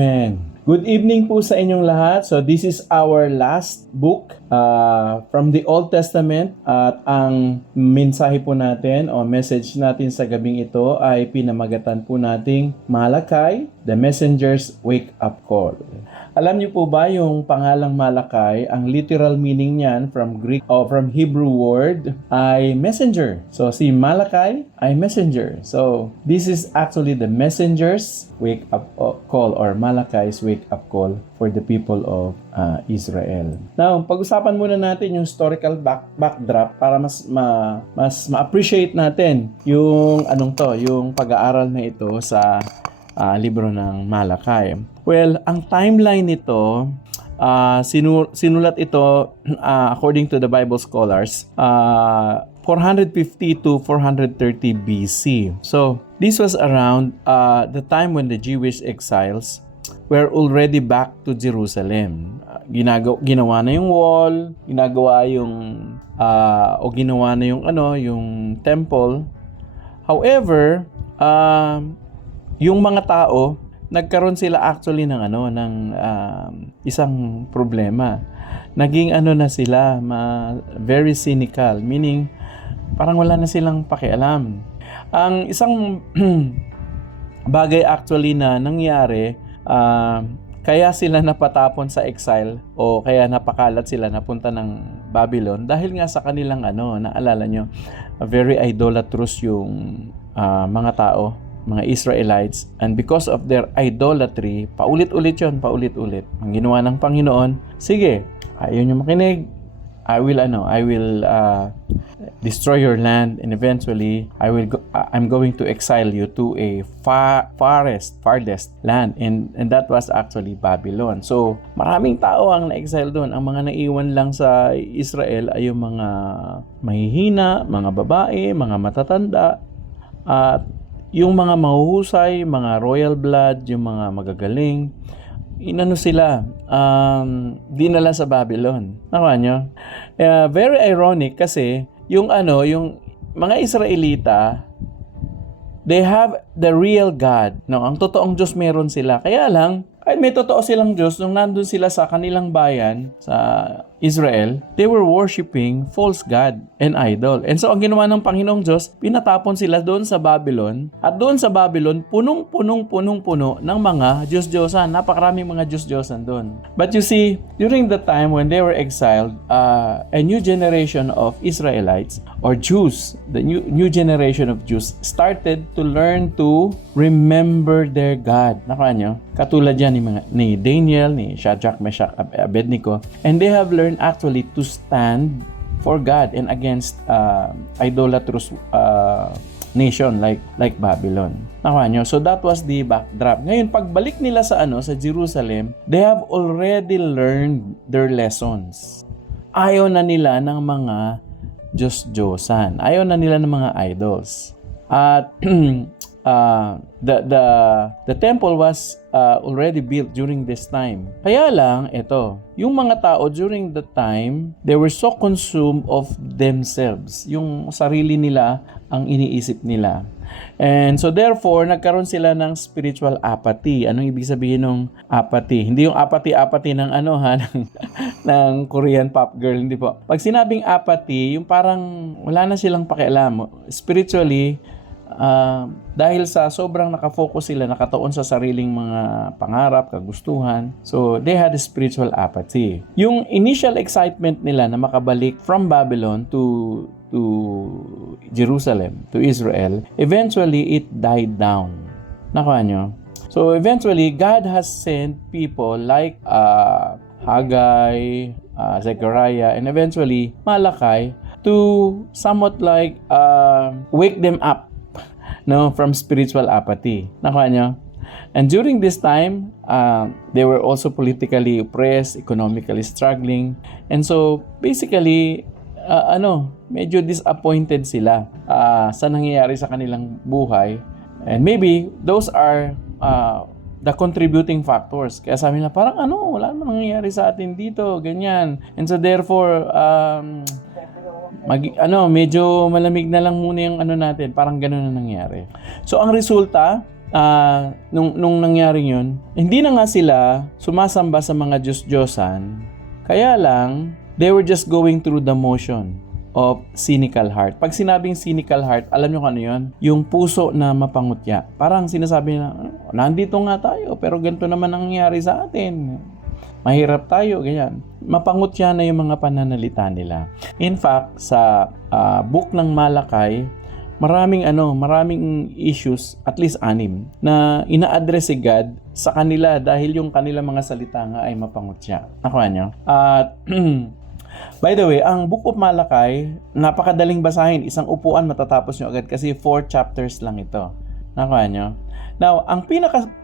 Amen. Good evening po sa inyong lahat. So this is our last book from the Old Testament at ang mensahe po natin o message natin sa gabing ito ay pinamagatan po nating Malakay, the Messenger's Wake Up Call. Alam niyo po ba yung pangalang Malakay, ang literal meaning niyan from Greek o from Hebrew word ay messenger. So si Malakay ay messenger. So this is actually the messenger's wake up call or Malakay's wake up call for the people of Israel. Now, pag-usapan muna natin yung historical backdrop para mas ma-appreciate natin yung yung pag-aaral na ito sa libro ng Malakay. Well, ang timeline nito, sinulat ito according to the Bible scholars, 450 to 430 BC. So, this was around the time when the Jewish exiles were already back to Jerusalem. Ginawa na yung wall, ginawa na yung temple. However, yung mga tao, nagkaroon sila actually ng isang problema. Naging na sila, very cynical, meaning parang wala na silang pakialam. Ang isang bagay actually na nangyari, kaya sila napatapon sa exile o kaya napakalat sila napunta ng Babylon dahil nga sa kanilang naalala nyo, very idolatrous yung mga tao, mga Israelites, and because of their idolatry, paulit-ulit. Ang ginawa ng Panginoon, sige, ayaw nyo makinig, I will destroy your land, and eventually I'm going to exile you to a farthest land, and that was actually Babylon. So maraming tao ang na-exile doon. Ang mga naiwan lang sa Israel ay yung mga mahihina, mga babae, mga matatanda, at yung mga mahuhusay, mga royal blood, yung mga magagaling, sila, dinala sa Babylon. Nakuha nyo? Very ironic kasi, yung mga Israelita, they have the real God. No? Ang totoong Diyos meron sila. Kaya lang, may totoo silang Diyos nung nandun sila sa kanilang bayan, sa Israel, they were worshiping false god and idol. And so, ang ginawa ng Panginoong Diyos, pinatapon sila doon sa Babylon. At doon sa Babylon, punong-puno ng mga Diyos-Diyosan. Napakaraming mga Diyos-Diyosan doon. But you see, during the time when they were exiled, a new generation of Israelites, or Jews, the new generation of Jews, started to learn to remember their God. Nakuha nyo? Katulad yan ni Daniel, ni Shadrach, Meshach, Abednego. And they have learned actually to stand for God and against idolatrous nation like Babylon. Nakuha nyo? So that was the backdrop. Ngayon, pagbalik nila sa Jerusalem, they have already learned their lessons. Ayaw na nila ng mga Diyos-Diyosan. Ayaw na nila ng mga idols. At the temple was already built during this time. Kaya lang, yung mga tao during the time, they were so consumed of themselves. Yung sarili nila ang iniisip nila. And so therefore, nagkaroon sila ng spiritual apathy. Anong ibig sabihin ng apathy? Hindi yung apathy ng ng Korean pop girl, hindi po. Pag sinabing apathy, yung parang wala na silang pakialam. Spiritually, dahil sa sobrang nakafocus sila, nakatuon sa sariling mga pangarap, kagustuhan. So, they had a spiritual apathy. Yung initial excitement nila na makabalik from Babylon to Jerusalem, to Israel, eventually it died down. Nakuha nyo? So, eventually, God has sent people like Haggai, Zechariah, and eventually Malakay to somewhat like wake them up from spiritual apathy. Nakuha nyo? And during this time, they were also politically oppressed, economically struggling. And so, basically, medyo disappointed sila sa nangyayari sa kanilang buhay. And maybe, those are the contributing factors. Kaya sabi nila, parang wala namang nangyayari sa atin dito, ganyan. And so, therefore, medyo malamig na lang muna yung natin, parang gano'n na nangyari. So ang resulta, nung nangyari yun, hindi na nga sila sumasamba sa mga Diyos-Diyosan, kaya lang, they were just going through the motion of cynical heart. Pag sinabing cynical heart, alam nyo kung ano yun? Yung puso na mapangutya. Parang sinasabi na, nandito nga tayo, pero ganito naman ang nangyari sa atin. Mahirap tayo, ganyan. Mapangutya na yung mga pananalita nila. In fact, sa book ng Malakay, maraming issues, at least 6, na ina-address si God sa kanila dahil yung kanila mga salita nga ay mapangutya. Nakuha nyo? At by the way, ang Book of Malakay, napakadaling basahin. Isang upuan matatapos nyo agad kasi 4 chapters lang ito. Nakuha nyo? Now,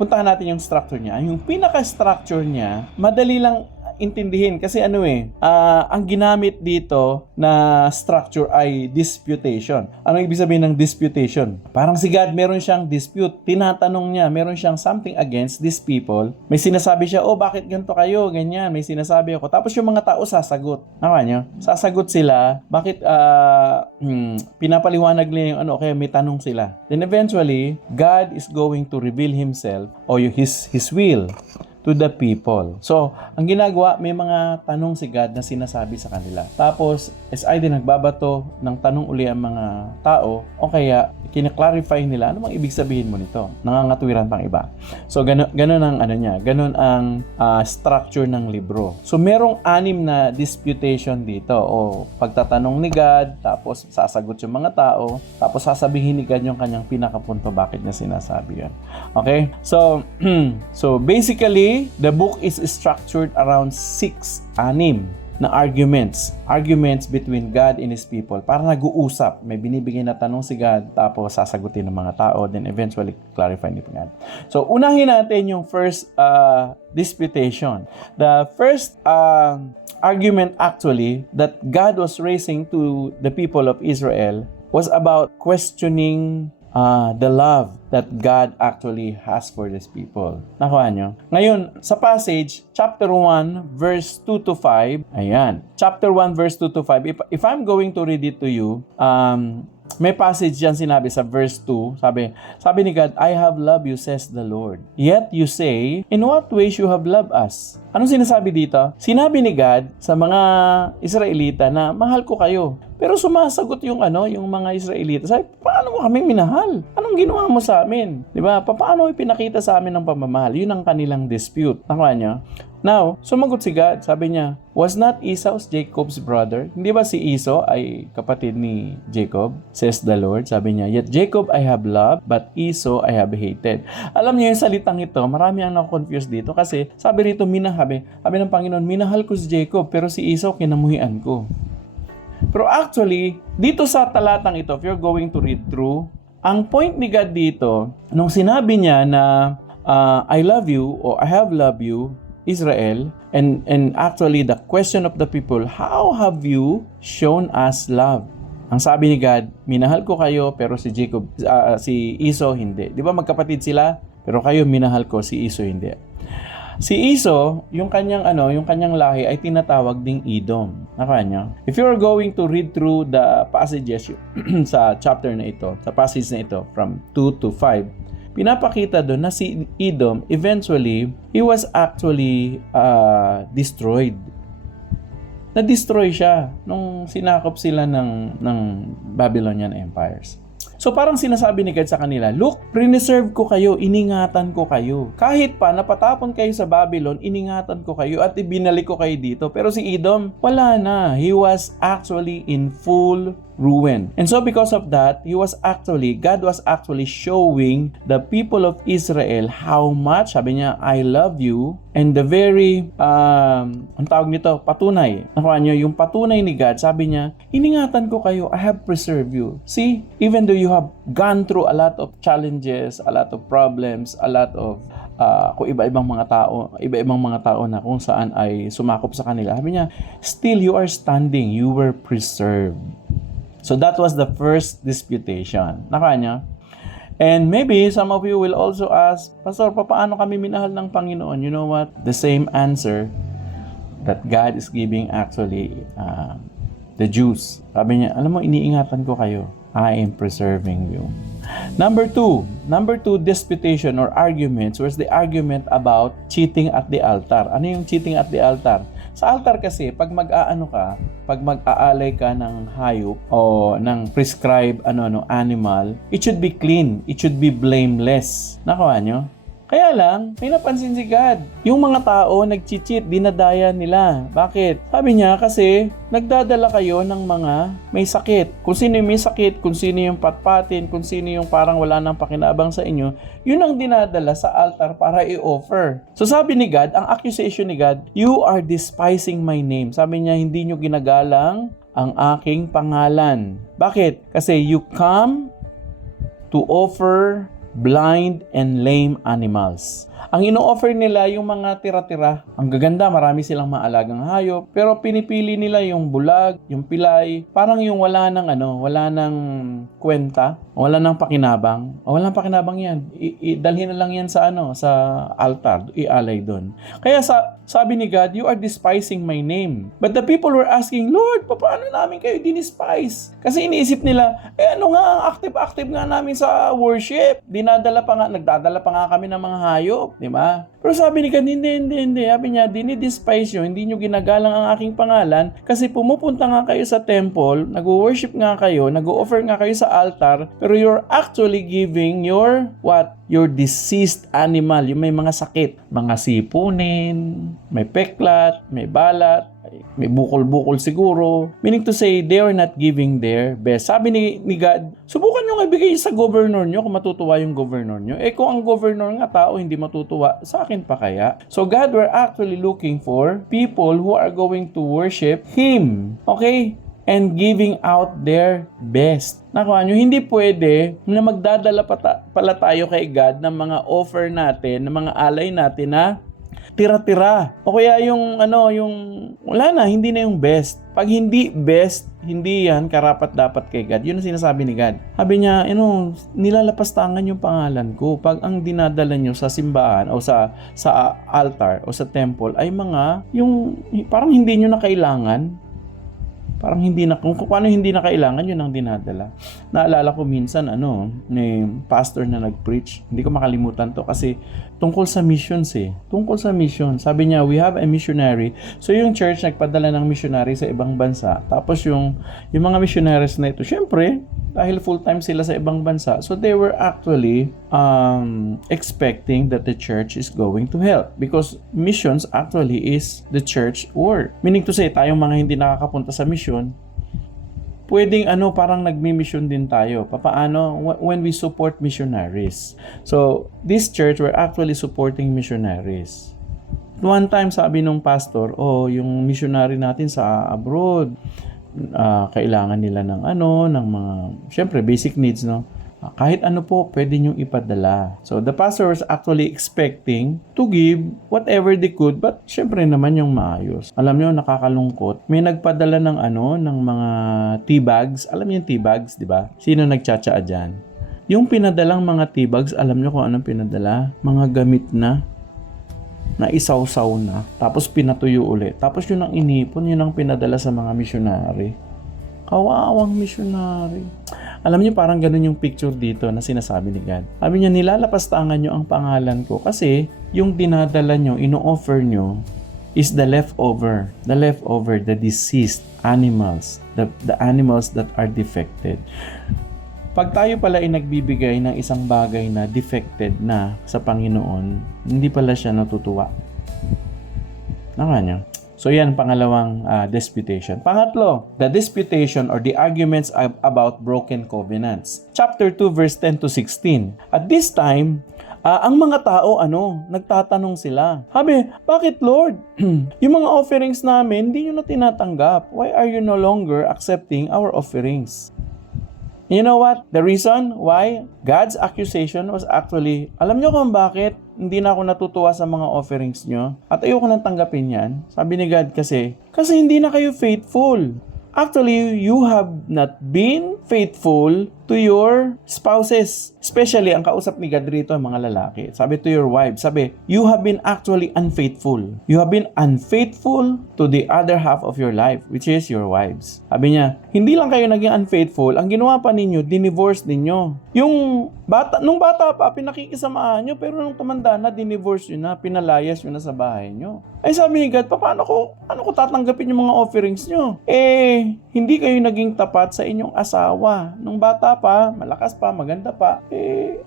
puntahan natin yung structure niya. Yung pinaka-structure niya, madali lang intindihin kasi ang ginamit dito na structure ay disputation. Ano ibig sabihin ng disputation? Parang si God meron siyang dispute. Tinatanong niya, meron siyang something against these people. May sinasabi siya, bakit ganito kayo? Ganyan, may sinasabi ako. Tapos yung mga tao sasagot. Nakuha nyo? Sasagot sila, bakit pinapaliwanag nila yung kaya may tanong sila. Then eventually, God is going to reveal Himself or His will to the people. So, ang ginagawa, may mga tanong si God na sinasabi sa kanila. Tapos, is either nagbabato ng tanong uli ang mga tao o kaya kina-clarify nila ano bang ibig sabihin mo nito. Nangangatwiran pang iba. So, ganun ang ganun ang structure ng libro. So, merong 6 na disputation dito o pagtatanong ni God, tapos sasagot yung mga tao, tapos sasabihin ni God yung kanyang pinakapunto bakit niya sinasabi yan. Okay? So, basically, the book is structured around 6 na arguments between God and His people. Para nag-uusap, may binibigay na tanong si God, tapos sasagutin ng mga tao, then eventually clarify ni God. So, unahin natin yung first disputation. The first argument actually that God was raising to the people of Israel was about questioning the love that God actually has for these people. Nakuha nyo? Ngayon, sa passage, chapter 1, verse 2 to 5, ayan. Chapter 1, verse 2 to 5. If I'm going to read it to you, may passage yan sinabi sa verse 2. Sabi ni God, I have loved you, says the Lord. Yet you say, in what ways you have loved us? Anong sinasabi dito? Sinabi ni God sa mga Israelita na mahal ko kayo. Pero sumasagot yung mga Israelita. Sabi, paano mo kami minahal? Anong ginawa mo sa amin? Di ba? Paano ipinakita sa amin ng pamamahal? Yun ang kanilang dispute. Nakuha nyo? Now, sumagot si God. Sabi niya, was not Esau Jacob's brother? Hindi ba si Esau ay kapatid ni Jacob? Says the Lord. Sabi niya, yet Jacob I have loved, but Esau I have hated. Alam niyo yung salitang ito, marami ang na-confuse dito kasi sabi rito, sabi ng Panginoon, minahal ko si Jacob, pero si Esau kinamuhian ko. Pero actually, dito sa talatang ito, if you're going to read through, ang point ni God dito, nung sinabi niya na I love you or I have loved you, Israel, and actually the question of the people, how have you shown us love? Ang sabi ni God, minahal ko kayo pero si Esau hindi. Di ba magkapatid sila? Pero kayo minahal ko, si Esau hindi. Si Esau, yung kanyang lahi ay tinatawag ding Edom. Nakuha nyo? If you are going to read through the passages sa chapter na ito, sa passage na ito from 2 to 5, pinapakita doon na si Edom, eventually, he was actually destroyed. Na-destroy siya nung sinakop sila ng Babylonian empires. So parang sinasabi ni God sa kanila, look, preserve ko kayo, iningatan ko kayo. Kahit pa napatapon kayo sa Babylon, iningatan ko kayo at ibinalik ko kayo dito. Pero si Edom, wala na. He was actually in full ruin. And so because of that, God was actually showing the people of Israel how much, sabi niya, I love you. And the very, ang tawag nito, patunay. Nakuha niyo, yung patunay ni God, sabi niya, iningatan ko kayo, I have preserved you. See, even though you have gone through a lot of challenges, a lot of problems, a lot of kung iba-ibang mga tao na kung saan ay sumakop sa kanila. Sabi niya, still you are standing, you were preserved. So that was the first disputation. Nakuha niyo? And maybe some of you will also ask, Pastor, paano kami minahal ng Panginoon? You know what? The same answer that God is giving actually the Jews. Sabi niya, alam mo, iniingatan ko kayo. I am preserving you. Number two, disputation or arguments was the argument about cheating at the altar. Ano yung cheating at the altar? Sa altar kasi, pag pag mag-aalay ka ng hayop o ng prescribed animal, it should be clean, it should be blameless. Nakuha nyo? Kaya lang, may napansin si God. Yung mga tao nag-cheat, dinadaya nila. Bakit? Sabi niya kasi nagdadala kayo ng mga may sakit. Kung sino yung may sakit, kung sino yung patpatin, kung sino yung parang wala nang pakinabang sa inyo, yun ang dinadala sa altar para i-offer. So sabi ni God, ang accusation ni God, you are despising my name. Sabi niya, hindi nyo ginagalang ang aking pangalan. Bakit? Kasi you come to offer blind and lame animals. Ang ino-offer nila yung mga tira-tira. Ang gaganda, marami silang maalagang hayop, pero pinipili nila yung bulag, yung pilay, parang yung wala nang kwenta, wala nang pakinabang. Wala nang pakinabang yan. Dalhin na lang yan sa altar, ialay doon. Kaya sabi ni God, you are despising my name. But the people were asking, Lord, paano namin kayo dinispise? Kasi iniisip nila, active nga namin sa worship. Nagdadala pa nga kami ng mga hayop. Diba? Pero sabi ni God, hindi. Sabi niya, dinidespise nyo, hindi nyo ginagalang ang aking pangalan kasi pumupunta nga kayo sa temple, nag-worship nga kayo, nag-offer nga kayo sa altar, pero you're actually giving your deceased animal, yung may mga sakit, mga sipunin, may peklat, may balat, may bukol-bukol siguro. Meaning to say, they are not giving their best. Sabi ni God, subukan nyo nga ibigay sa governor nyo kung matutuwa yung governor nyo. Kung ang governor nga tao hindi matutuwa, sa akin pa kaya? So God were actually looking for people who are going to worship Him. Okay? And giving out their best. Nakuha nyo, hindi pwede na magdadala pala tayo kay God ng mga offer natin, ng mga alay natin na tira-tira. O kaya wala na, hindi na yung best. Pag hindi best, hindi yan karapat-dapat kay God. Yun ang sinasabi ni God. Sabi niya, nilalapastangan yung pangalan ko. Pag ang dinadala nyo sa simbahan o sa altar o sa temple ay yung parang hindi nyo na kailangan. Parang kung paano hindi na kailangan, yun ang dinadala. Naalala ko minsan, may pastor na nag-preach. Hindi ko makalimutan to kasi tungkol sa missions Tungkol sa mission. Sabi niya, we have a missionary. So yung church nagpadala ng missionary sa ibang bansa. Tapos yung mga missionaries na ito, syempre, dahil full-time sila sa ibang bansa, so they were actually expecting that the church is going to help because missions actually is the church work. Meaning to say, tayong mga hindi nakakapunta sa mission, pwedeng parang nagmi-mission din tayo. Paano? When we support missionaries. So, this church were actually supporting missionaries. One time, sabi nung pastor, yung missionary natin sa abroad, kailangan nila ng mga, syempre, basic needs, kahit po, pwede nyong ipadala. So, the pastor was actually expecting to give whatever they could, but syempre naman yung maayos. Alam nyo, nakakalungkot. May nagpadala ng mga tea bags. Alam niyo yung tea bags, di ba? Sino nagtsatsaa dyan? Yung pinadalang mga tea bags, alam nyo kung anong pinadala? Mga gamit na isawsaw na, tapos pinatuyo ulit. Tapos yun ang inipon, yun ang pinadala sa mga missionary. Kawawang missionary. Alam niyo, parang ganun yung picture dito na sinasabi ni God. Sabi niya, nilalapastangan niyo ang pangalan ko kasi yung dinadala niyo, ino-offer niyo is the leftover, the deceased animals, the animals that are defected. Pag tayo pala ay nagbibigay ng isang bagay na defected na sa Panginoon, hindi pala siya natutuwa. Naka niyo? So yan, pangalawang disputation. Pangatlo, the disputation or the arguments about broken covenants. Chapter 2, verse 10 to 16. At this time, ang mga tao, nagtatanong sila. Sabi, bakit Lord? Yung mga offerings namin, hindi nyo na tinatanggap. Why are you no longer accepting our offerings? You know what? The reason why God's accusation was actually, alam nyo kung bakit hindi na ako natutuwa sa mga offerings nyo at ayoko nang tanggapin yan? Sabi ni God kasi hindi na kayo faithful. Actually, you have not been faithful to your spouses. Especially, ang kausap ni God rito, mga lalaki. Sabi to your wives, sabi, you have been actually unfaithful. You have been unfaithful to the other half of your life, which is your wives. Sabi niya, hindi lang kayo naging unfaithful, ang ginawa pa ninyo, dinivorce ninyo. Nung bata pa, pinakikisamahan nyo, pero nung tumanda na, dinivorce nyo na, pinalayas nyo na sa bahay nyo. Ay sabi ni God, paano ko tatanggapin yung mga offerings nyo? Hindi kayo naging tapat sa inyong asawa. Nung bata pa, malakas pa, maganda pa,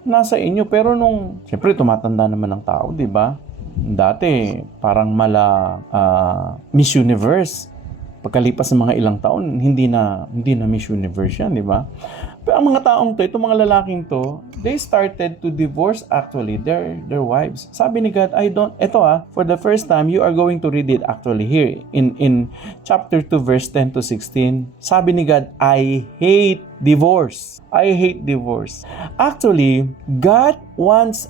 nasa inyo. Pero siyempre tumatanda naman ang tao, di ba? Dati, parang Miss Universe. Pagkalipas ng mga ilang taon, hindi na Miss Universe yan, di ba? Pero ang mga taong to, itong mga lalaking to, they started to divorce actually their wives. Sabi ni God, for the first time, you are going to read it actually here in chapter 2 verse 10 to 16. Sabi ni God, I hate divorce. I hate divorce. Actually, God wants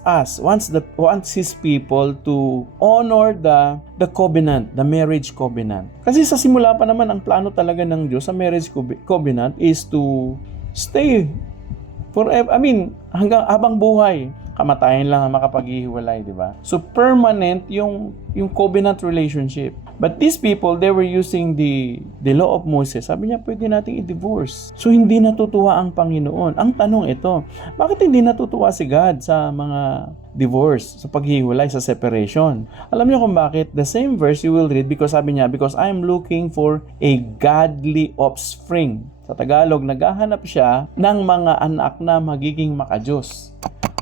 His people to honor the covenant, the marriage covenant. Kasi sa simula pa naman, ang plano talaga ng Diyos sa marriage covenant is to stay forever. Hanggang habang buhay. Kamatayan lang ang makapaghihiwalay, di ba? So, permanent yung covenant relationship. But these people, they were using the law of Moses. Sabi niya, pwede nating i-divorce. So, hindi natutuwa ang Panginoon. Ang tanong ito, bakit hindi natutuwa si God sa mga divorce, sa paghihiwalay, sa separation? Alam niyo kung bakit? The same verse you will read because sabi niya, because I am looking for a godly offspring. Sa Tagalog, naghahanap siya ng mga anak na magiging makadiyos.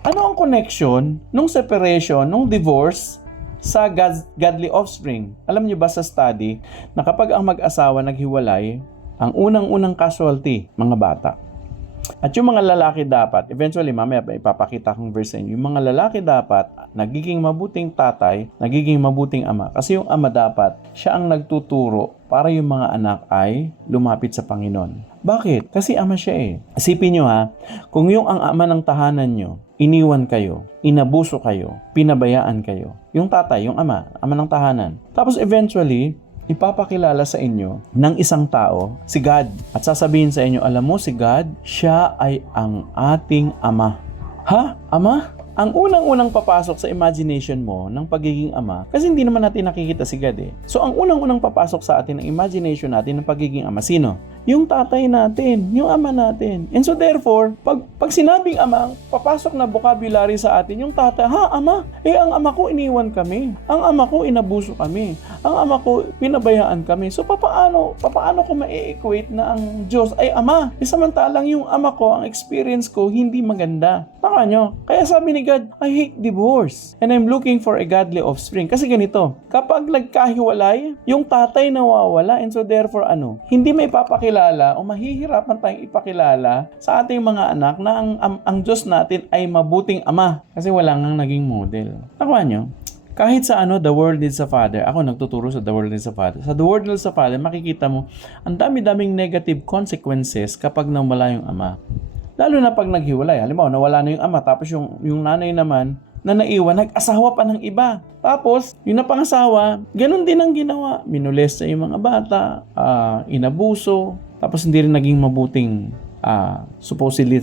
Ano ang connection nung separation, nung divorce sa godly offspring? Alam niyo ba sa study na kapag ang mag-asawa naghiwalay, ang unang-unang casualty, mga bata. At yung mga lalaki dapat, eventually mamaya ipapakita kong verse sa inyo, yung mga lalaki dapat nagiging mabuting tatay, nagiging mabuting ama. Kasi yung ama dapat, siya ang nagtuturo para yung mga anak ay lumapit sa Panginoon. Bakit? Kasi ama siya eh. Isipin nyo ha, kung yung ang ama ng tahanan nyo, iniwan kayo, inabuso kayo, pinabayaan kayo. Yung tatay, yung ama ng tahanan. Tapos eventually, ipapakilala sa inyo ng isang tao, si God. At sasabihin sa inyo, alam mo si God, siya ay ang ating ama. Ha? Ama? Ang unang-unang papasok sa imagination mo ng pagiging ama, kasi hindi naman natin nakikita si God eh. So, ang unang-unang papasok sa atin ng imagination natin ng pagiging ama, sino? Yung tatay natin, yung ama natin. And so therefore, pag sinabing ama, papasok na vocabulary sa atin, yung tatay, ha, ama? Ang ama ko iniwan kami. Ang ama ko inabuso kami. Ang ama ko pinabayaan kami. So, papaano ko ma-equate na ang Diyos ay ama? Samantalang yung ama ko, ang experience ko, hindi maganda. Taka nyo. Kaya sabi ni God, I hate divorce. And I'm looking for a godly offspring. Kasi ganito, kapag nagkahiwalay, yung tatay nawawala. And so therefore, hindi may papakilala o mahihirapan tayong ipakilala sa ating mga anak na ang Diyos natin ay mabuting ama. Kasi wala nang naging model. Nakuha nyo? Kahit sa The World Needs a Father, ako nagtuturo sa The World Needs a Father. Sa The World Needs a Father, makikita mo, ang dami-daming negative consequences kapag nawala yung ama. Lalo na pag naghiwalay. Halimbawa, nawala na yung ama, tapos yung nanay naman, na naiwan, nag-asawa pa ng iba. Tapos, yung napangasawa, ganun din ang ginawa. Minolesta yung mga bata, inabuso, tapos hindi rin naging mabuting supposedly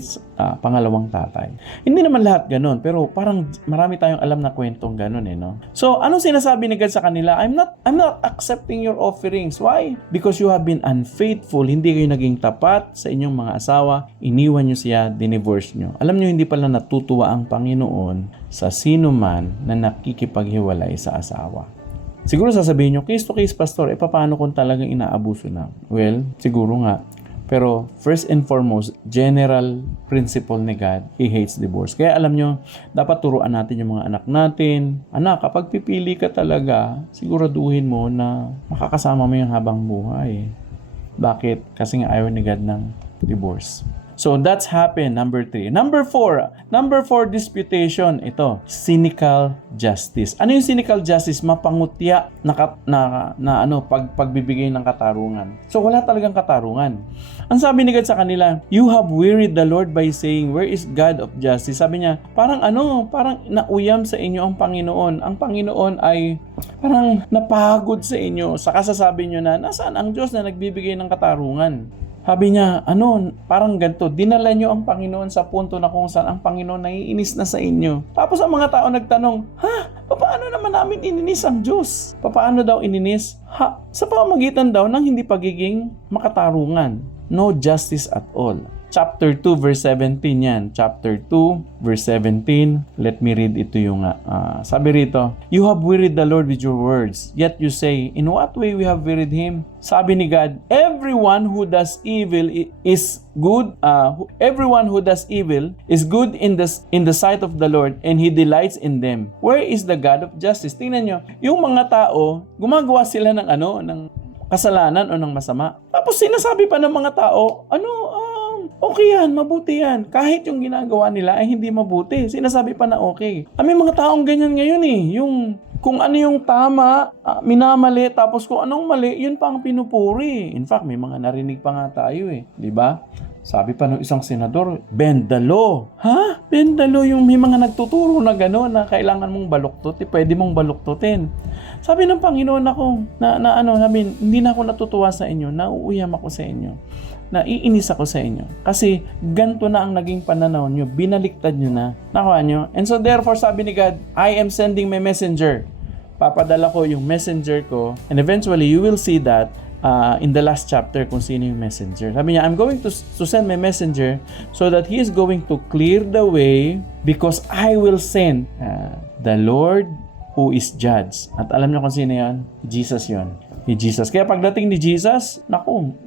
pangalawang tatay. Hindi naman lahat ganun, pero parang marami tayong alam na kwentong ganun no? So, anong sinasabi ni God sa kanila? I'm not accepting your offerings. Why? Because you have been unfaithful. Hindi kayo naging tapat sa inyong mga asawa. Iniwan nyo siya, dinivorce nyo. Alam nyo, hindi pala natutuwa ang Panginoon sa sino man na nakikipaghiwalay sa asawa. Siguro sasabihin nyo, case to case, pastor, paano kung talagang inaabuso na? Well, siguro nga. Pero first and foremost, general principle ni God, He hates divorce. Kaya alam nyo, dapat turuan natin yung mga anak natin. Anak, kapag pipili ka talaga, siguraduhin mo na makakasama mo yung habang buhay. Bakit? Kasi nga ayaw ni God ng divorce. So that's happened, number 3. Number 4, disputation. Ito, cynical justice. Ano yung cynical justice? Mapangutya pagbibigay ng katarungan. So wala talagang katarungan. Ang sabi ni God sa kanila, you have wearied the Lord by saying, where is God of justice? Sabi niya, parang nauyam sa inyo ang Panginoon. Ang Panginoon ay parang napagod sa inyo. Saka sasabi niyo na, nasaan ang Diyos na nagbibigay ng katarungan? Sabi niya, parang ganito, dinala niyo ang Panginoon sa punto na kung saan ang Panginoon naiinis na sa inyo. Tapos ang mga tao nagtanong, paano naman namin ininis ang Diyos? Paano daw ininis? Sa pamamagitan daw ng hindi pagiging makatarungan. No justice at all. Chapter 2 verse 17 yan. Chapter 2 verse 17. Let me read ito yung sabi rito, "You have wearied the Lord with your words, yet you say, in what way we have wearied Him?" Sabi ni God, everyone who does evil is good. Everyone who does evil is good in the sight of the Lord, and He delights in them. Where is the God of justice? Tingnan nyo, yung mga tao, gumagawa sila ng kasalanan o ng masama. Tapos sinasabi pa ng mga tao, okay yan, mabuti yan. Kahit yung ginagawa nila ay hindi mabuti. Sinasabi pa na okay. May mga taong ganyan ngayon yung kung ano yung tama, minamali, tapos kung anong mali, yun pa ang pinupuri. In fact, may mga narinig pa nga tayo di ba? Sabi pa ng isang senador, bend the law. Bend the law, yung may mga nagtuturo na gano'n na kailangan mong baluktutin, pwede mong baluktutin. Sabi ng Panginoon sabi, hindi na ako natutuwa sa inyo, nauuyam ako sa inyo, naiinis ako sa inyo. Kasi ganito na ang naging pananaw nyo, binaliktad nyo na, nakuha nyo. And so therefore, sabi ni God, I am sending my messenger. Papadala ko yung messenger ko, and eventually you will see that in the last chapter kung sino yung messenger. Sabi niya, I'm going to send my messenger so that he is going to clear the way because I will send the Lord who is judge. At alam niyo kung sino yan? Jesus yun. Jesus. Kaya pagdating ni Jesus,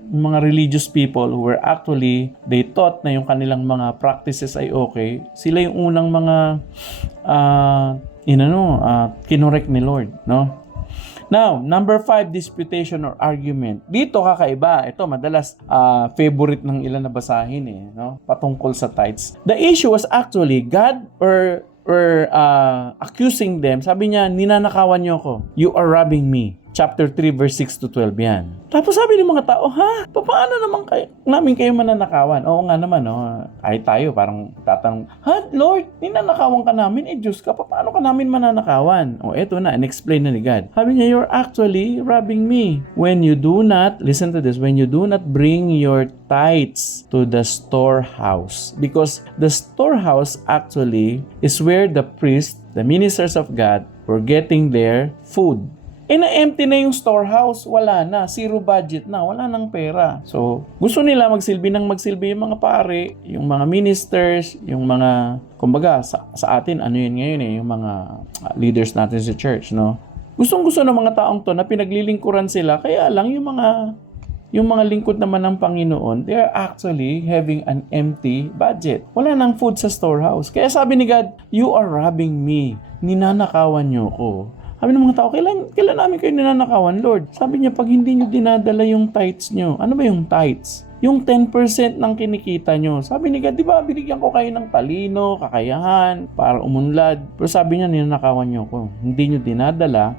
mga religious people who were actually, they thought na yung kanilang mga practices ay okay. Sila yung unang mga kinorek ni Lord, no? Now, number 5, disputation or argument. Dito kakaiba. Ito madalas favorite ng ilan na basahin no? Patungkol sa tithes. The issue was actually God or accusing them. Sabi niya, ninanakawan niyo ako. You are robbing me. Chapter 3 verse 6 to 12 yan. Tapos sabi ng mga tao, paano naman namin kayo mananakawan? Oo nga naman, kahit tayo parang tatanong, Lord, ninanakawan ka namin, Diyos ka, paano ka namin mananakawan? Eto na, and-explain na ni God. Sabi niya, you're actually robbing me. When you do not, listen to this, when you do not bring your tithes to the storehouse. Because the storehouse actually is where the priest, the ministers of God, were getting their food. Na-empty na yung storehouse, wala na, zero budget na, wala nang pera. So, gusto nila magsilbi yung mga pare, yung mga ministers, yung mga, kumbaga, sa atin, yun ngayon yung mga leaders natin sa church, no? Gustong-gusto ng mga taong to na pinaglilingkuran sila, kaya lang yung mga lingkod naman ng Panginoon, they are actually having an empty budget. Wala nang food sa storehouse. Kaya sabi ni God, you are robbing me. Ninanakawan niyo ko. Sabi ng mga tao, kailan namin kayo ninanakawan, Lord? Sabi niya, pag hindi niyo dinadala yung tithes niyo. Ano ba yung tithes? Yung 10% ng kinikita niyo. Sabi ni God, di ba, binigyan ko kayo ng talino, kakayahan, para umunlad. Pero sabi niya, ninanakawan niyo ko. Hindi niyo dinadala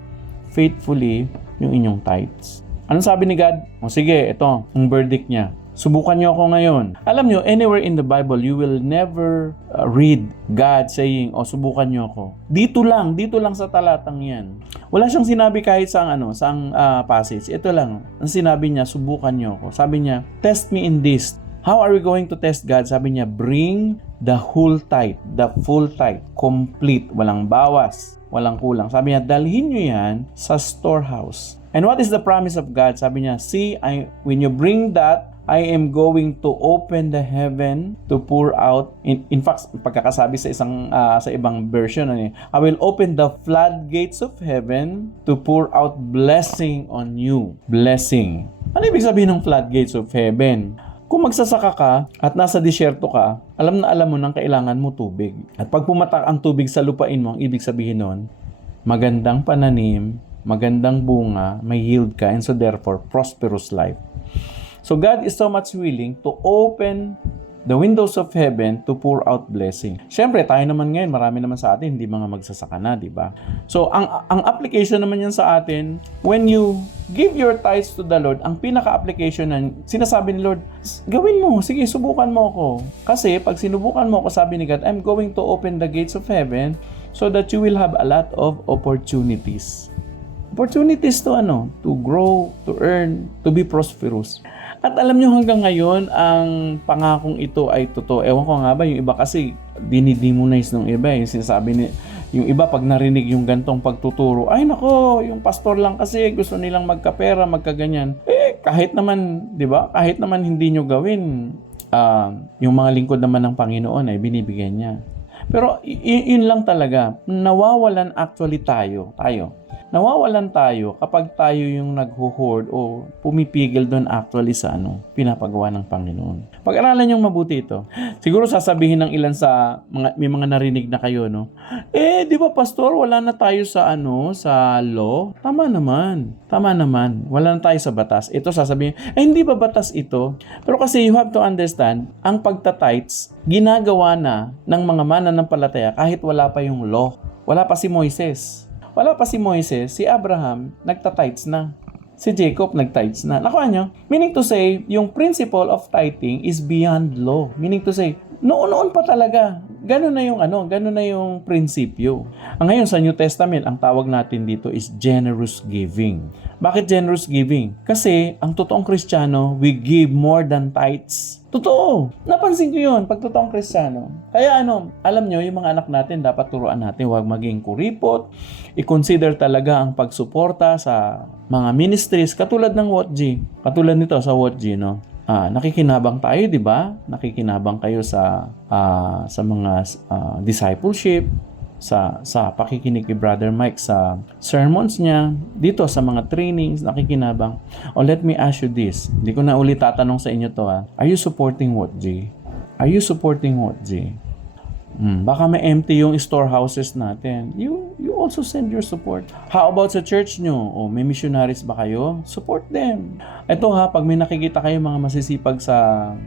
faithfully yung inyong tithes. Anong sabi ni God? Sige, ito, ang verdict niya. Subukan niyo ako ngayon. Alam niyo, anywhere in the Bible, you will never read God saying, subukan niyo ako. Dito lang sa talatang yan. Wala siyang sinabi kahit saang passage. Ito lang, ang sinabi niya, subukan niyo ako. Sabi niya, test me in this. How are we going to test God? Sabi niya, bring the whole tithe, the full tithe, complete, walang bawas, walang kulang. Sabi niya, dalhin niyo yan sa storehouse. And what is the promise of God? Sabi niya, see, when you bring that, I am going to open the heaven to pour out. In fact, pagkakasabi sa ibang version, I will open the floodgates of heaven to pour out blessing on you. Blessing. Ano ibig sabihin ng floodgates of heaven? Kung magsasaka ka at nasa disyerto ka, alam mo nang kailangan mo tubig. At pag pumatak ang tubig sa lupain mo, ang ibig sabihin nun, magandang pananim, magandang bunga, may yield ka, and so therefore, prosperous life. So God is so much willing to open the windows of heaven to pour out blessing. Siyempre, tayo naman ngayon, marami naman sa atin, hindi mga magsasaka na, di ba? So, ang application naman yan sa atin, when you give your tithes to the Lord, ang pinaka-application na sinasabi ni Lord, gawin mo, sige, subukan mo ako. Kasi, pag sinubukan mo ako, sabi ni God, I'm going to open the gates of heaven so that you will have a lot of opportunities. Opportunities to grow, to earn, to be prosperous. At alam nyo hanggang ngayon, ang pangakong ito ay totoo. Ewan ko nga ba, yung iba kasi dinidemonize ng iba. Yung sinasabi yung iba pag narinig yung gantong pagtuturo, ay nako, yung pastor lang kasi gusto nilang magkapera, magkaganyan. Kahit naman, di ba? Kahit naman hindi nyo gawin, yung mga lingkod naman ng Panginoon ay binibigyan niya. Pero yun lang talaga, nawawalan actually tayo. Nawawalan tayo kapag tayo yung nagho-hoard o pumipigil doon actually sa pinapagawa ng Panginoon. Pag-aralan yung mabuti ito. Siguro sasabihin ng ilan sa may mga narinig na kayo, no? Di ba pastor, wala na tayo sa sa law? Tama naman. Wala na tayo sa batas. Ito sasabihin, hindi ba batas ito? Pero kasi you have to understand, ang pagta-tithes, ginagawa na ng mga mananampalataya kahit wala pa yung law. Wala pa si Moises. Si Abraham, nagta-tithes na. Si Jacob, nag-tithes na. Nakuha nyo? Meaning to say, yung principle of tithing is beyond law. Meaning to say, noon pa talaga. Ganun na yung prinsipyo. Ngayon sa New Testament, ang tawag natin dito is generous giving. Bakit generous giving? Kasi ang totoong Kristiyano, we give more than tithes. Totoo. Napansin ko yun, pag totoong Kristiyano. Kaya alam nyo, yung mga anak natin, dapat turuan natin, huwag maging kuripot. I-consider talaga ang pagsuporta sa mga ministries, katulad ng WOTG. Katulad nito sa WOTG, no? Nakikinabang tayo, di ba? Nakikinabang kayo sa mga discipleship, sa pakikinig kay Brother Mike sa sermons niya, dito sa mga trainings, nakikinabang. Let me ask you this. Hindi ko na ulit tatanong sa inyo to, ha. Are you supporting WOTG? Are you supporting WOTG? Baka may empty yung storehouses natin. You also send your support. How about sa church nyo? May missionaries ba kayo? Support them. Ito pag may nakikita kayo mga masisipag sa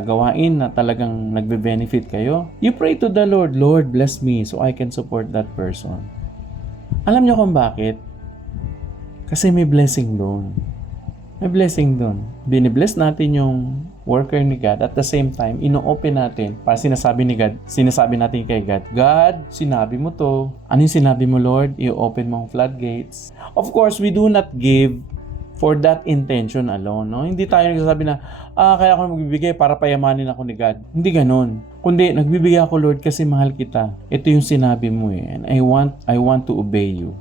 gawain na talagang nagbe-benefit kayo, you pray to the Lord, Lord, bless me so I can support that person. Alam nyo kung bakit? Kasi may blessing doon. Binibless natin yung worker ni God. At the same time, ino-open natin para sinasabi natin kay God, God, sinabi mo to. Ano yung sinabi mo, Lord? I-open mong floodgates. Of course, we do not give for that intention alone, no? Hindi tayo nagsasabi na, kaya ako magbibigay para payamanin ako ni God. Hindi ganon. Kundi, nagbibigay ako, Lord, kasi mahal kita. Ito yung sinabi mo and I want to obey you.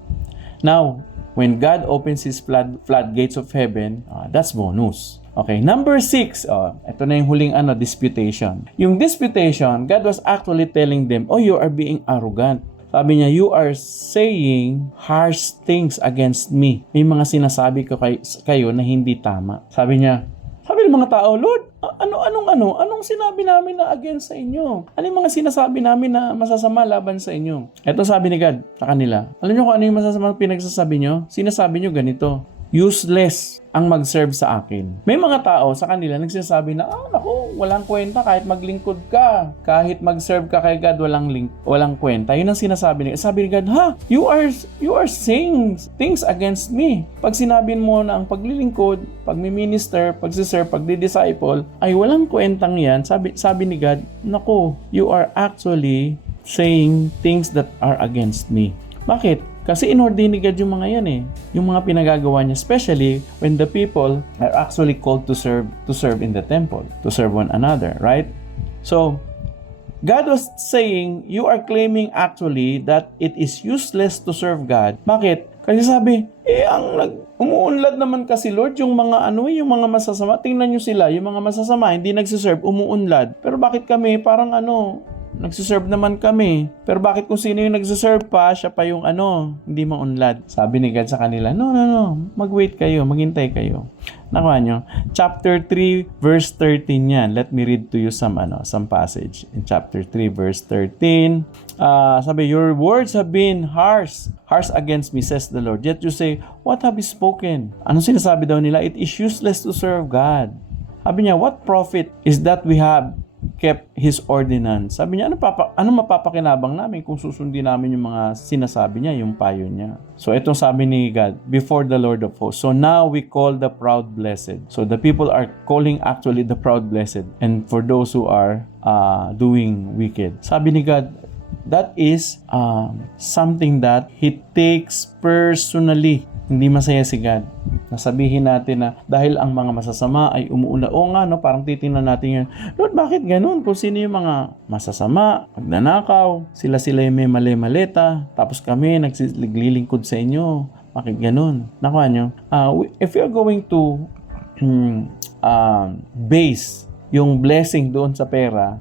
Now, when God opens His floodgates of heaven, that's bonus. Okay, number 6, ito na yung huling disputation. Yung disputation, God was actually telling them, you are being arrogant. Sabi niya, you are saying harsh things against me. May mga sinasabi ko kayo na hindi tama. Sabi ng mga tao, Lord, anong sinabi namin na against sa inyo? Ano yung mga sinasabi namin na masasama laban sa inyo? Ito sabi ni God sa kanila. Alam niyo kung ano yung masasama pinagsasabi niyo? Sinasabi niyo ganito, useless ang mag-serve sa akin. May mga tao sa kanila nagsasabi na, walang kwenta kahit maglingkod ka. Kahit mag-serve ka kay God, walang kwenta. Yun ang sinasabi niya. Sabi ni God, you are saying things against me. Pag sinabi mo na ang paglilingkod, pagmi-minister, pagsiserve, pagdi-disciple, ay walang kwentang yan. Sabi ni God, you are actually saying things that are against me. Bakit? Kasi inordain ni God yung mga yan yung mga pinagagawa niya, especially when the people are actually called to serve in the temple, to serve one another, right? So, God was saying, you are claiming actually that it is useless to serve God. Bakit? Kasi sabi, umuunlad naman kasi Lord yung mga yung mga masasama. Tingnan nyo sila, yung mga masasama, hindi nagsiserve, umuunlad. Pero bakit kami parang nagsiserve naman kami. Pero bakit kung sino yung nagsiserve pa, siya pa yung hindi maunlad? Sabi ni God sa kanila, no. Mag-wait kayo, maghintay kayo. Nakuha nyo? Chapter 3, verse 13 yan. Let me read to you some passage. In chapter 3, verse 13, sabi, your words have been harsh against me, says the Lord. Yet you say, what have you spoken? Anong sinasabi daw nila? It is useless to serve God. Sabi niya, what profit is that we have kept His ordinance? Sabi niya, ano mapapakinabang namin kung susundin namin yung mga sinasabi niya, yung payo niya? So, itong sabi ni God, before the Lord of hosts. So, now we call the proud blessed. So, the people are calling actually the proud blessed. And for those who are doing wicked. Sabi ni God, that is something that He takes personally. Hindi masaya si God. Nasabihin natin na dahil ang mga masasama ay umuuna. O nga, no, parang titingnan natin yun. Lord, bakit ganun? Kung sino yung mga masasama, magnanakaw, sila yung may mali-maleta, tapos kami naglilingkod sa inyo. Bakit ganun? Nakuha nyo? If you're going to base yung blessing doon sa pera,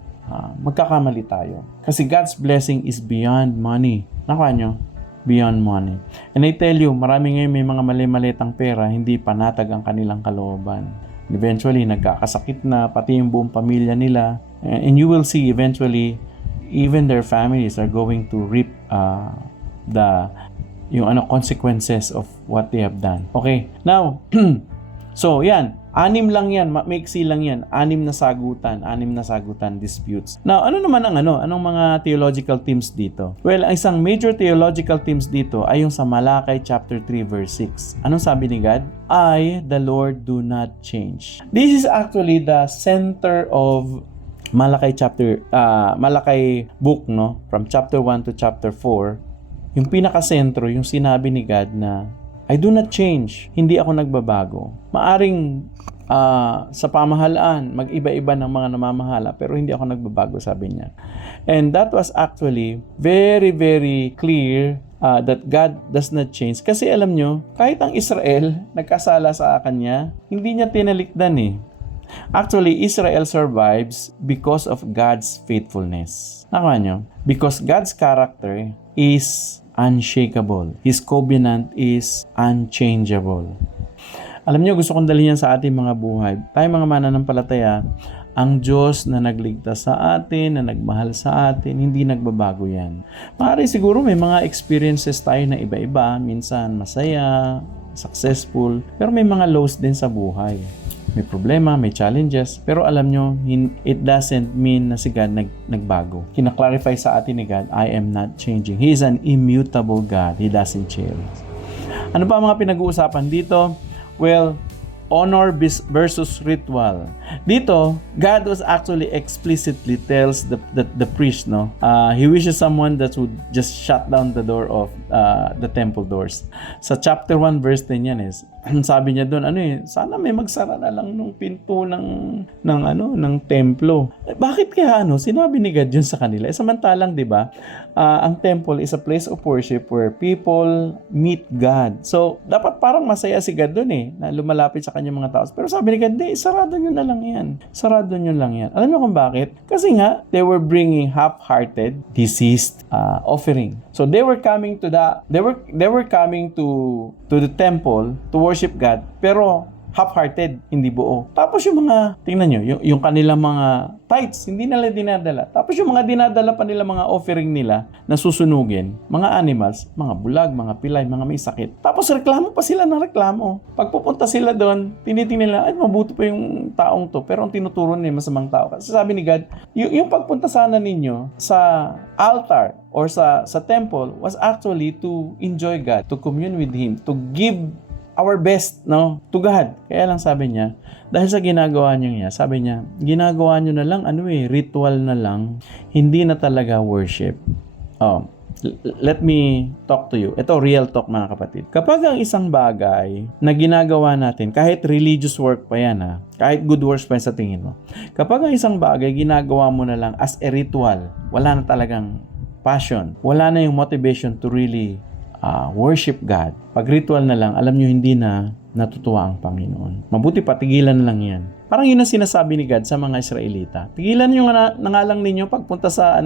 magkakamali tayo. Kasi God's blessing is beyond money. Nakuha nyo? Beyond money. And I tell you, marami ngayon may mga mali-malitang pera, hindi panatag ang kanilang kalooban. Eventually, nagkakasakit na, pati yung buong pamilya nila. And you will see eventually, even their families are going to reap consequences of what they have done. Okay, now, so yan, 6 lang yan, maiksi lang yan, 6 na sagutan disputes. Now, ano naman anong mga theological themes dito? Well, ang isang major theological themes dito ay yung sa Malakay chapter 3 verse 6. Anong sabi ni God? I, the Lord, do not change. This is actually the center of Malakay book, no? From chapter 1 to chapter 4. Yung pinaka-sentro, yung sinabi ni God na I do not change. Hindi ako nagbabago. Maaring sa pamahalaan, mag-iba-iba ng mga namamahala, pero hindi ako nagbabago, sabi niya. And that was actually very, very clear that God does not change. Kasi alam nyo, kahit ang Israel nagkasala sa kanya, hindi niya tinalikdan eh. Actually, Israel survives because of God's faithfulness. Nakuha nyo? Because God's character is unshakable. His covenant is unchangeable. Alam niyo, gusto kong dalhin yan sa ating mga buhay. Tayo mga mananampalataya, ang Diyos na nagligtas sa atin, na nagmahal sa atin, hindi nagbabago yan. Maaari siguro may mga experiences tayo na iba-iba, minsan masaya, successful, pero may mga lows din sa buhay. May problema, may challenges, pero alam nyo, it doesn't mean na si God nagbago. Kinaklarify sa atin ni God, I am not changing. He is an immutable God. He doesn't change. Ano pa mga pinag-uusapan dito? Well, honor versus ritual. Dito, God was actually explicitly tells the priest, no? He wishes someone that would just shut down the door of the temple doors. Sa chapter 1 verse 10 yan is, sabi niya doon, sana may magsara na lang nung pinto ng templo. Bakit kaya sinabi ni God yun sa kanila? Samantalang, 'di ba? Ang temple is a place of worship where people meet God. So, dapat parang masaya si God doon na lumalapit sa kanyang mga tao. Pero sabi ni God, sarado nyo na lang yan. Sarado nyo lang yan. Alam niyo kung bakit? Kasi nga, they were bringing half-hearted, deceased offering. So they were coming to the temple to worship God, pero half-hearted, hindi buo. Tapos yung mga, tingnan nyo, yung kanilang mga tithes, hindi nila dinadala. Tapos yung mga dinadala pa nila, mga offering nila na susunugin, mga animals, mga bulag, mga pilay, mga may sakit. Tapos reklamo pa sila ng reklamo. Pag pupunta sila doon, tinitingnan nila, mabuti pa yung taong to, pero ang tinuturo nila masamang tao. Kasi sabi ni God, yung pagpunta sana ninyo sa altar or sa temple was actually to enjoy God, to commune with Him, to give our best, to God. Kaya lang sabi niya, dahil sa ginagawa niyo sabi niya, ginagawa niyo na lang, ritual na lang, hindi na talaga worship. Let me talk to you. Ito, real talk mga kapatid. Kapag ang isang bagay na ginagawa natin, kahit religious work pa yan kahit good works pa yan sa tingin mo, kapag ang isang bagay ginagawa mo na lang as a ritual, wala na talagang passion, wala na yung motivation to really worship God. Pag ritual na lang, alam nyo hindi na natutuwa ang Panginoon. Mabuti pa, tigilan na lang yan. Parang yun ang sinasabi ni God sa mga Israelita. Tigilan nyo na nga lang ninyo pagpunta sa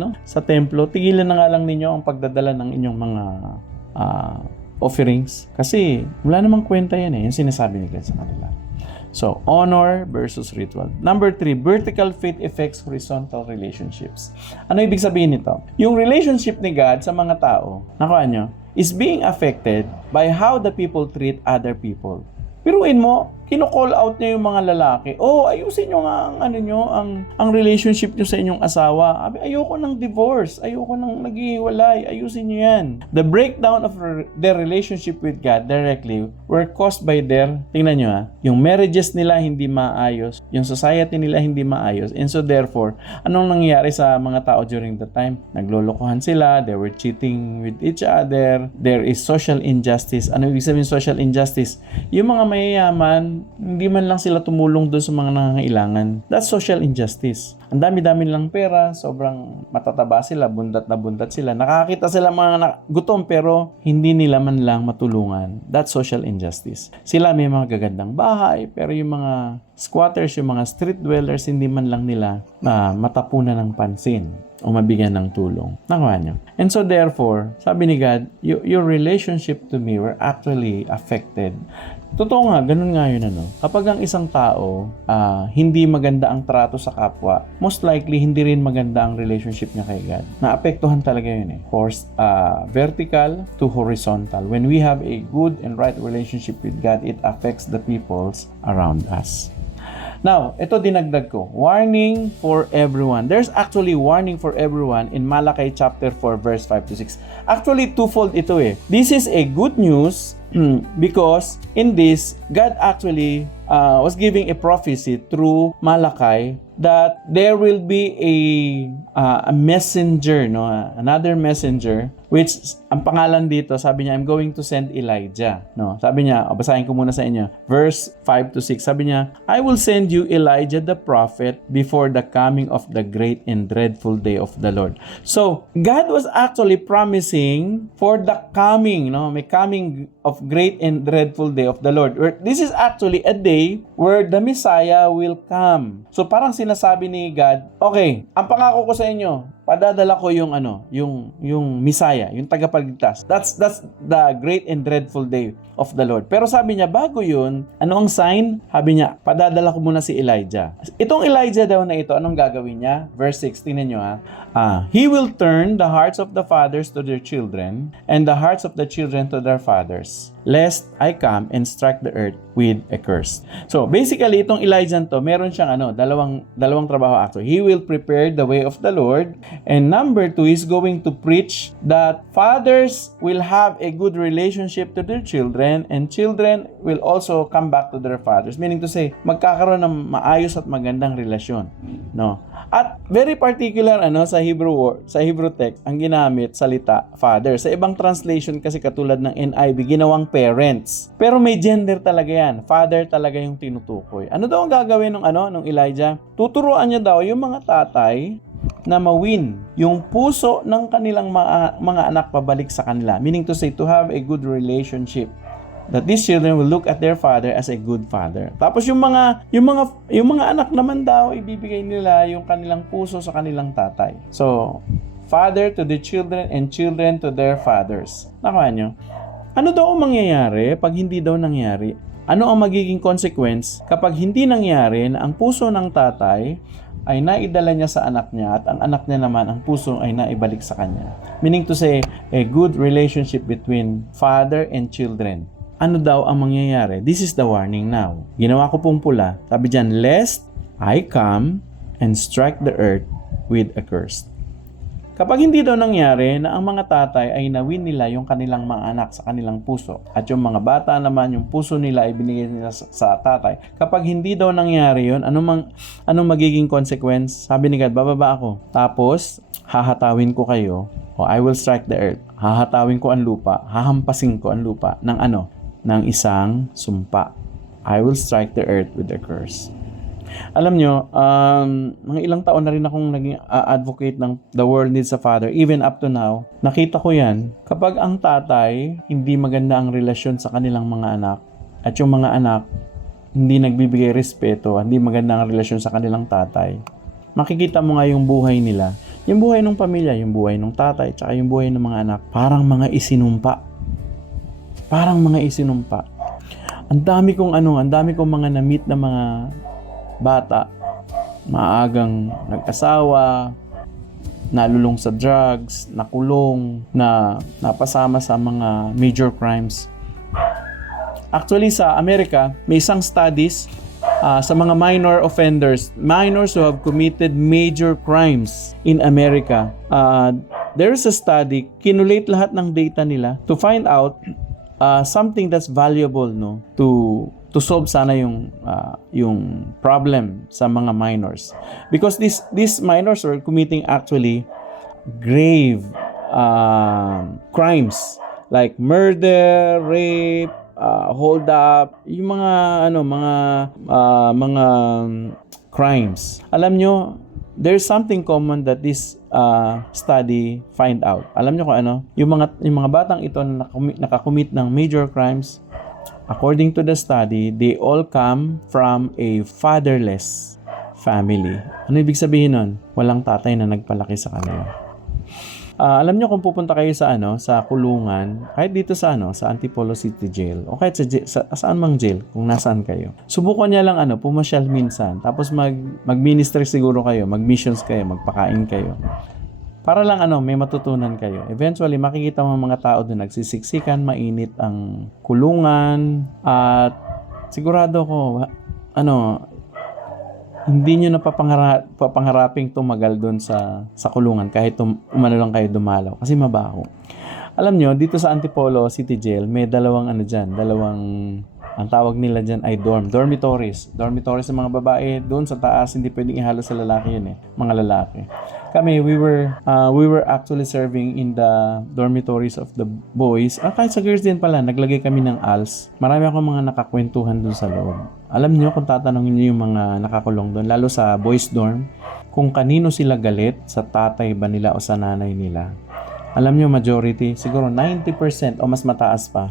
templo, tigilan na nga lang ninyo ang pagdadala ng inyong mga offerings. Kasi wala namang kwenta yan yung sinasabi ni God sa kanila. So, honor versus ritual. Number 3, vertical faith affects horizontal relationships. Ano ibig sabihin nito? Yung relationship ni God sa mga tao, nakuha nyo, is being affected by how the people treat other people. Piruin mo, kino-call out niya yung mga lalaki. Oh, ayusin nyo nga ang ano nyo, ang relationship nyo sa inyong asawa. Ayoko ng divorce, ayoko ng naghihiwalay, ayusin nyo yan. The breakdown of their relationship with God directly were caused by their, tingnan nyo yung marriages nila hindi maayos, yung society nila hindi maayos, and so therefore, anong nangyayari sa mga tao during the time? Naglolokohan sila, they were cheating with each other, there is social injustice. Ano ibig sabihin social injustice? Yung mga mayayaman, hindi man lang sila tumulong doon sa mga nangangailangan. That's social injustice. Ang dami-dami lang pera, sobrang matataba sila, bundat na bundat sila. Nakakita sila mga gutom pero hindi nila man lang matulungan. That's social injustice. Sila may mga gagandang bahay pero yung mga squatters, yung mga street dwellers, hindi man lang nila matapunan ng pansin o mabigyan ng tulong. Nakuha nyo? And so therefore, sabi ni God, your relationship to me were actually affected. Totoo nga, ganun nga yun Kapag ang isang tao, hindi maganda ang trato sa kapwa, most likely, hindi rin maganda ang relationship niya kay God. Naapektuhan talaga yun vertical to horizontal. When we have a good and right relationship with God, it affects the peoples around us. Now, ito dinagdag ko. Warning for everyone. There's actually warning for everyone in Malachi chapter 4 verse 5 to 6. Actually, twofold ito This is a good news because in this, God actually was giving a prophecy through Malachi that there will be a messenger, another messenger, which ang pangalan dito, sabi niya, I'm going to send Elijah. Sabi niya, basahin ko muna sa inyo, verse 5 to 6. Sabi niya, I will send you Elijah the prophet before the coming of the great and dreadful day of the Lord. So, God was actually promising for the coming, may coming of great and dreadful day of the Lord. This is actually a day where the Messiah will come. So, parang sinasabi ni God, okay, ang pangako ko sa inyo, padadala ko yung Messiah, yung tagapagligtas. That's the great and dreadful day of the Lord. Pero sabi niya, bago yun, ano ang sign? Sabi niya, padadala ko muna si Elijah. Itong Elijah daw na ito, anong gagawin niya? Verse 6, tingnan nyo He will turn the hearts of the fathers to their children, and the hearts of the children to their fathers, lest I come and strike the earth with a curse. So, basically, itong Elijah to, meron siyang dalawang trabaho actually. He will prepare the way of the Lord, and number 2, he's going to preach that fathers will have a good relationship to their children, and children will also come back to their fathers. Meaning to say, magkakaroon ng maayos at magandang relasyon. At very particular sa Hebrew text, ang ginamit salita father. Sa ibang translation kasi katulad ng NIV, ginawang parents. Pero may gender talaga yan. Father talaga yung tinutukoy. Ano daw ang gagawin ng Elijah? Tuturuan niya daw yung mga tatay na mawin yung puso ng kanilang mga anak pabalik sa kanila. Meaning to say, to have a good relationship. That these children will look at their father as a good father. Tapos yung mga anak naman daw, ibibigay nila yung kanilang puso sa kanilang tatay. So, father to the children and children to their fathers. Nakuha nyo? Ano daw ang mangyayari pag hindi daw nangyari? Ano ang magiging consequence kapag hindi nangyari na ang puso ng tatay ay naidala niya sa anak niya at ang anak niya naman, ang puso ay naibalik sa kanya? Meaning to say, a good relationship between father and children. Ano daw ang mangyayari? This is the warning now. Ginawa ko pong pula. Sabi dyan, lest I come and strike the earth with a curse. Kapag hindi daw nangyari na ang mga tatay ay nawin nila yung kanilang mga anak sa kanilang puso at yung mga bata naman yung puso nila ay binigay nila sa tatay. Kapag hindi daw nangyari yun, anong magiging consequence? Sabi ni God, bababa ako. Tapos, hahatawin ko kayo o I will strike the earth. Hahatawin ko ang lupa. Hahampasin ko ang lupa ng isang sumpa. I will strike the earth with a curse. Alam nyo, mga ilang taon na rin akong naging advocate ng the world needs a father. Even up to now, nakita ko yan. Kapag ang tatay, hindi maganda ang relasyon sa kanilang mga anak, at yung mga anak, hindi nagbibigay respeto, hindi maganda ang relasyon sa kanilang tatay, makikita mo nga yung buhay nila. Yung buhay ng pamilya, yung buhay ng tatay, tsaka yung buhay ng mga anak, parang mga isinumpa. Ang dami kong mga na-meet na mga bata, maagang nag-asawa, nalulong sa drugs, nakulong, na napasama sa mga major crimes. Actually, sa Amerika, may isang studies sa mga minor offenders, minors who have committed major crimes in America. There is a study, kinulate lahat ng data nila to find out something that's valuable, no, to solve sana yung problem sa mga minors, because these minors are committing actually grave crimes like murder, rape, hold up, yung mga crimes. Alam nyo, there's something common that this study find out. Alam nyo kung ano? Yung mga batang ito na nakakommit ng major crimes, according to the study, they all come from a fatherless family. Ano ibig sabihin nun? Walang tatay na nagpalaki sa kanila. Alam nyo, kung pupunta kayo sa kulungan, kahit dito sa Antipolo City Jail, o kahit saan mang jail, kung nasaan kayo, subukan niya lang pumasyal minsan, tapos mag-ministry siguro kayo, mag-missions kayo, magpakain kayo. Para lang may matutunan kayo. Eventually, makikita mo mga tao doon nagsisiksikan, mainit ang kulungan, at sigurado ko, hindi nyo papangaraping tumagal doon sa kulungan kahit umano lang kayo dumalaw kasi mabaho. Alam nyo, dito sa Antipolo City Jail, may dalawang ang tawag nila dyan ay dormitories ng mga babae. Doon sa taas, hindi pwedeng ihalo sa lalaki yun mga lalaki. Kami, we were actually serving in the dormitories of the boys. Kahit sa girls din pala, naglagay kami ng ALS. Marami akong mga nakakwentuhan doon sa loob. Alam niyo, kung tatanungin niyo yung mga nakakulong doon, lalo sa boys dorm, kung kanino sila galit, sa tatay ba nila o sa nanay nila. Alam niyo, majority, siguro 90% o mas mataas pa,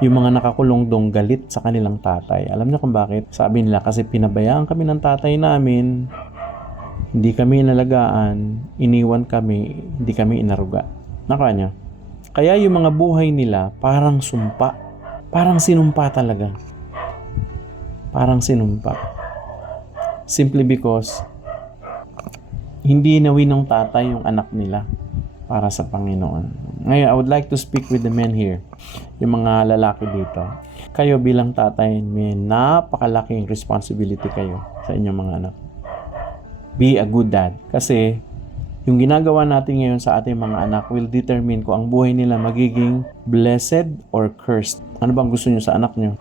yung mga nakakulong doon galit sa kanilang tatay. Alam niyo kung bakit? Sabi nila, kasi pinabayaan kami ng tatay namin, hindi kami inalagaan, iniwan kami, hindi kami inaruga. Nakuha niyo? Kaya yung mga buhay nila, parang sumpa. Parang sinumpa talaga. Parang sinumpa. Simply because hindi nawin ng tatay yung anak nila para sa Panginoon. Ngayon, I would like to speak with the men here. Yung mga lalaki dito. Kayo bilang tatay, may napakalaking responsibility kayo sa inyong mga anak. Be a good dad. Kasi yung ginagawa natin ngayon sa ating mga anak will determine kung ang buhay nila magiging blessed or cursed. Ano bang gusto nyo sa anak nyo?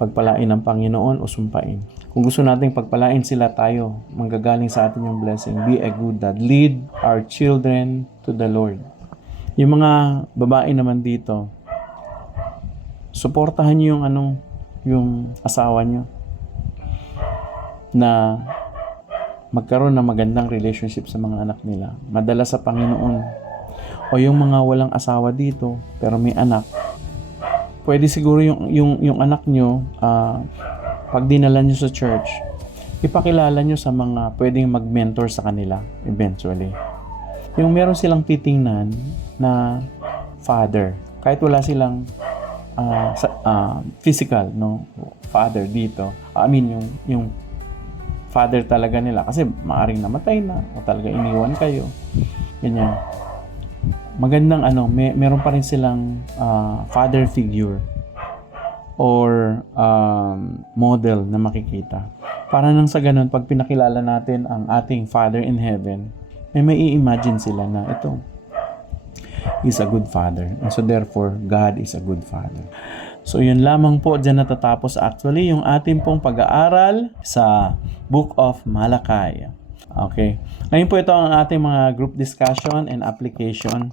Pagpalain ng Panginoon o sumpain? Kung gusto nating pagpalain sila, tayo, manggagaling sa atin yung blessing. Be a good dad. Lead our children to the Lord. Yung mga babae naman dito, suportahan nyo yung asawa nyo na magkaroon ng magandang relationship sa mga anak nila. Madala sa Panginoon. O yung mga walang asawa dito, pero may anak, pwede siguro yung anak nyo, pag dinala nyo sa church, ipakilala nyo sa mga pwedeng mag-mentor sa kanila eventually. Yung meron silang titingnan na father, kahit wala silang physical, no, father dito. I mean, yung father talaga nila, kasi maaring namatay na o talaga iniwan kayo. Ganyan. Magandang meron pa rin silang father figure or model na makikita. Para nang sa ganun, pag pinakilala natin ang ating Father in Heaven, may i-imagine sila na ito is a good father. And so therefore, God is a good father. So yun lamang po, dyan natatapos actually yung ating pong pag-aaral sa Book of Malachi. Okay. Ngayon po ito ang ating mga group discussion and application.